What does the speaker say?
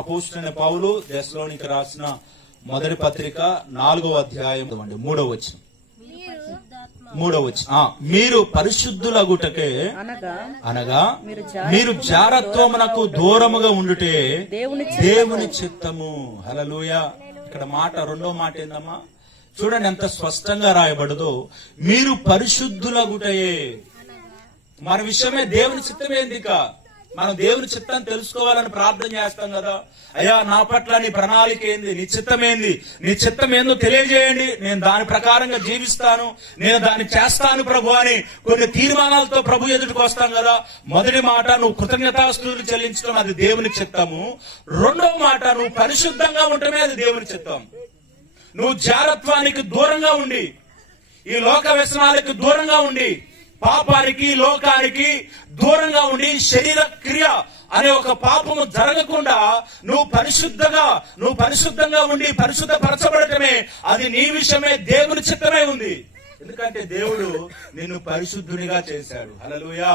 అపోస్తలుడైన పౌలు దెస్సలోనికి రాసిన మొదటి పత్రిక 4వ అధ్యాయం 3వ వచనం. మీరు పరిశుద్ధులగుటకే అనగా మీరు జారత్వమునకు దూరముగా ఉండుటే దేవుని చిత్తము. హల్లెలూయా. ఇక్కడ మాట, రెండో మాట ఏందమ్మా చూడండి ఎంత స్పష్టంగా రాయబడదో. మీరు పరిశుద్ధులగుటయే. మన విషయమే దేవుని చిత్తం ఏంది? మనం దేవుని చిత్తాన్ని తెలుసుకోవాలని ప్రార్థన చేస్తాం కదా. అయ్యా నా పట్ల నీ ప్రణాళిక ఏంది, నీ చిత్తం ఏంది, నీ చిత్తం ఏందో తెలియజేయండి, నేను దాని ప్రకారంగా జీవిస్తాను, నేను దాన్ని చేస్తాను ప్రభు అని కొన్ని తీర్మానాలతో ప్రభు ఎదుటికి వస్తాం కదా. మొదటి మాట నువ్వు కృతజ్ఞతాస్తుతులు చెల్లించడం, అది దేవుని చిత్తము. రెండో మాట నువ్వు పరిశుద్ధంగా ఉండటమే అది దేవుని చిత్తం. నువ్వు జారత్వానికి దూరంగా ఉండి, ఈ లోక వ్యసనాలకు దూరంగా ఉండి, పాపానికి లోకానికి దూరంగా ఉండి, శరీర క్రియ అనే ఒక పాపము జరగకుండా నువ్వు పరిశుద్ధంగా ఉండి పరిశుద్ధపరచబడటమే అది నీ విషయమే, దేవుని చిత్తమే ఉంది. ఎందుకంటే దేవుడు నిన్ను పరిశుద్ధునిగా చేశాడు. హల్లెలూయా.